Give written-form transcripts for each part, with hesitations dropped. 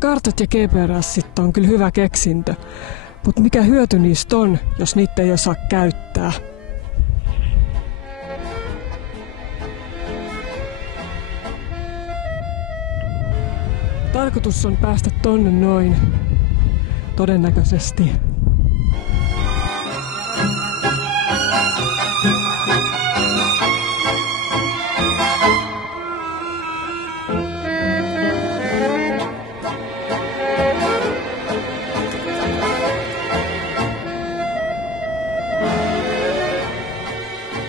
Kartat ja GPS:t on kyllä hyvä keksintö, mutta mikä hyöty niistä on, jos niitä ei osaa käyttää? Tarkoitus on päästä tonne noin, todennäköisesti.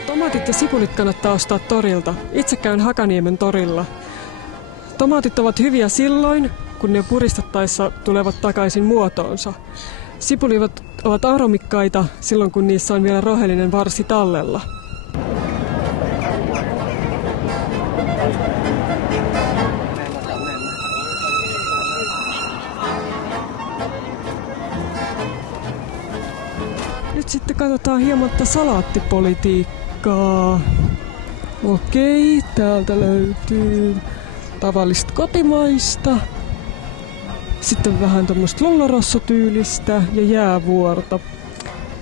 Tomaatit ja sipulit kannattaa ostaa torilta. Itse käyn Hakaniemen torilla. Tomaatit ovat hyviä silloin, kun ne puristettaessa tulevat takaisin muotoonsa. Sipulit ovat aromikkaita silloin, kun niissä on vielä rohelinen varsi tallella. Nyt sitten katsotaan hieman salaattipolitiikkaa. Okei, täältä löytyy tavallista kotimaista. Sitten vähän tämmöistä Lollorosso-tyylistä ja jäävuorta.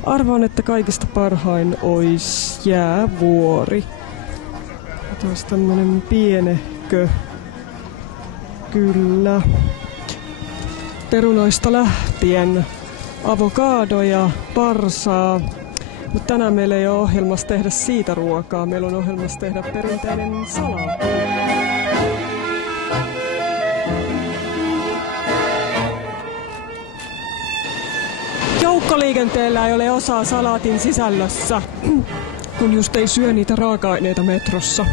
Arvaan, että kaikista parhain olisi jäävuori. Taas tämmönen pienehkö. Kyllä. Perunoista lähtien. Avokadoja, parsaa. Mutta tänään meillä ei ole ohjelmassa tehdä siitä ruokaa. Meillä on ohjelmassa tehdä perinteinen salaatti. Joukkoliikenteellä ei ole osaa salaatin sisällössä, kun just ei syö niitä raaka-aineita metrossa.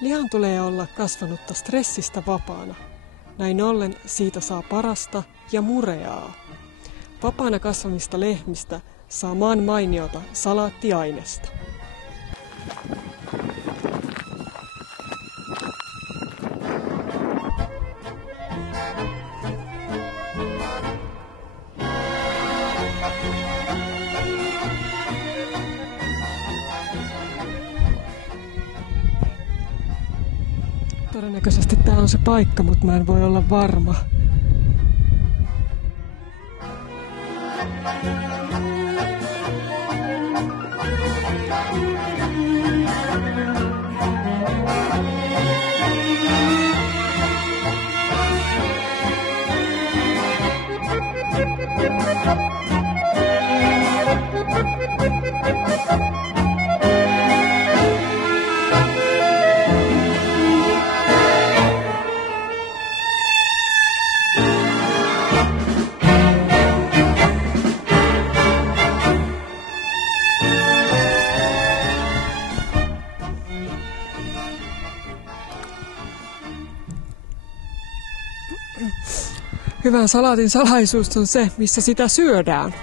Lihan tulee olla kasvanutta stressistä vapaana. Näin ollen siitä saa parasta ja mureaa. Vapaana kasvamista lehmistä saa maan mainiota salaattiainesta. Todennäköisesti tää on se paikka, mutta mä en voi olla varma. Hyvän salaatin salaisuus on se, missä sitä syödään.